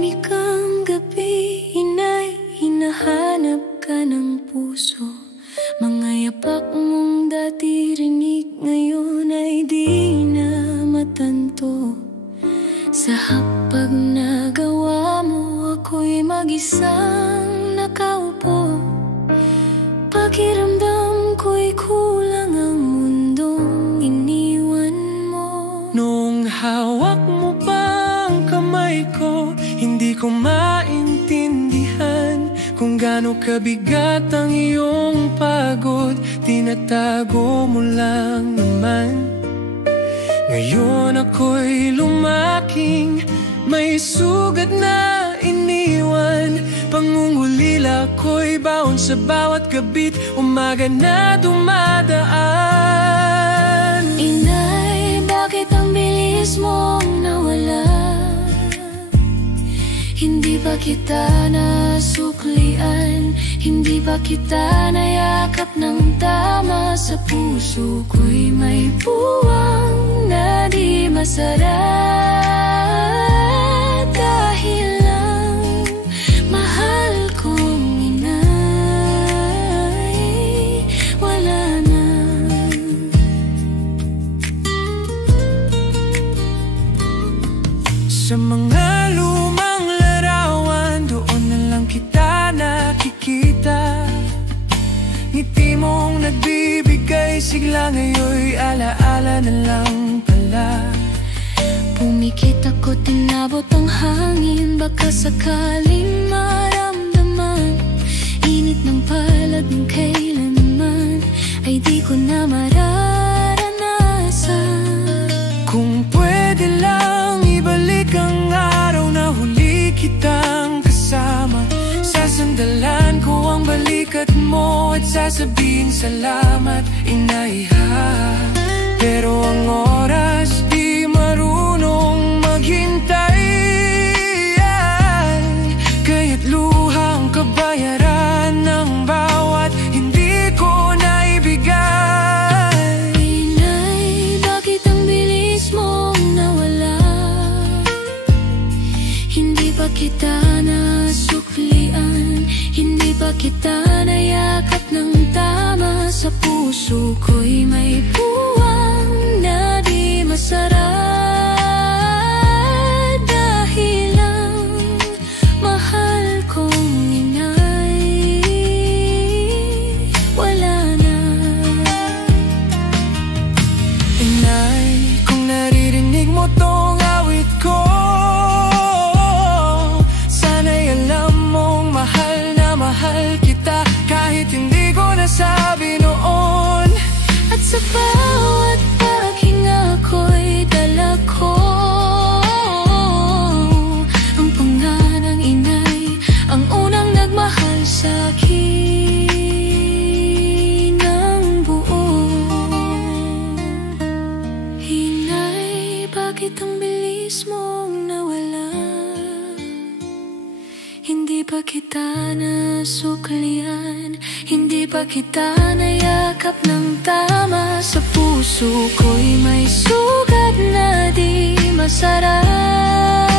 tahimik ang gabi, inay, hinahanap ka ng puso. Mga yapak mong dati rinig, ngayon ay di na matanto. Sa hapag na gawa mo, ako'y mag-isang nakaupo. Pakiramdam ko'y kulang ang mundong iniwan mo. Nung hawak mo pa ang kamay ko, hindi ko maintindihan kung gaano kabigat ang iyong pagod. Tinatago mo lang naman. Ngayon ako'y lumaking, may sugat na iniwan. Pangungulila ko'y baon sa bawat kabit, umaga na dumadaan. Inay, bakit ang bilis mong nawala? Hindi ba kita nasuklian? Hindi ba kita nayakap ng tama? Sa puso ko'y may puwang na di masarap. Dahil lang mahal kong inay, wala na. Sa mga lumang larawan, doon na lang kita nakikita. Ngiti mong nagbibigay sigla, ngayon'y alaala na lang pala. Pumikit ako, tinabot ang hangin, baka sakaling maramdaman. Init ng palad ng kailanman ay di ko na mararanasan. Kung pwede lang ibalik ang araw na huli kitang kasama, sasandalan ko ang balikat mo at sasabihin salamat, inay ha. Pero ang oras di marunong maghintay, kaya't luha ang kabayaran ng bawat hindi ko naibigay. Inay, bakit ang bilis mong nawala? Hindi ba kita nasuklian? Hindi ba kita nayakap ng tama? Sa puso ko'y may puwang na di masarap. Dahil lang mahal kong inay, wala na. Inay, kung naririnig mo tong awit ko, sana'y alam mong mahal na mahal kita, kahit hindi ko nasabi noon. At sa bawat paghinga ko'y dala ko ang pangalang inay, ang unang nagmahal sa'kin ng buo. Inay, bakit ang bilis mong nawala? Hindi ba kita nasuklian? Hindi ba kita nayakap ng tama? Sa puso ko'y may sugat na di masarap.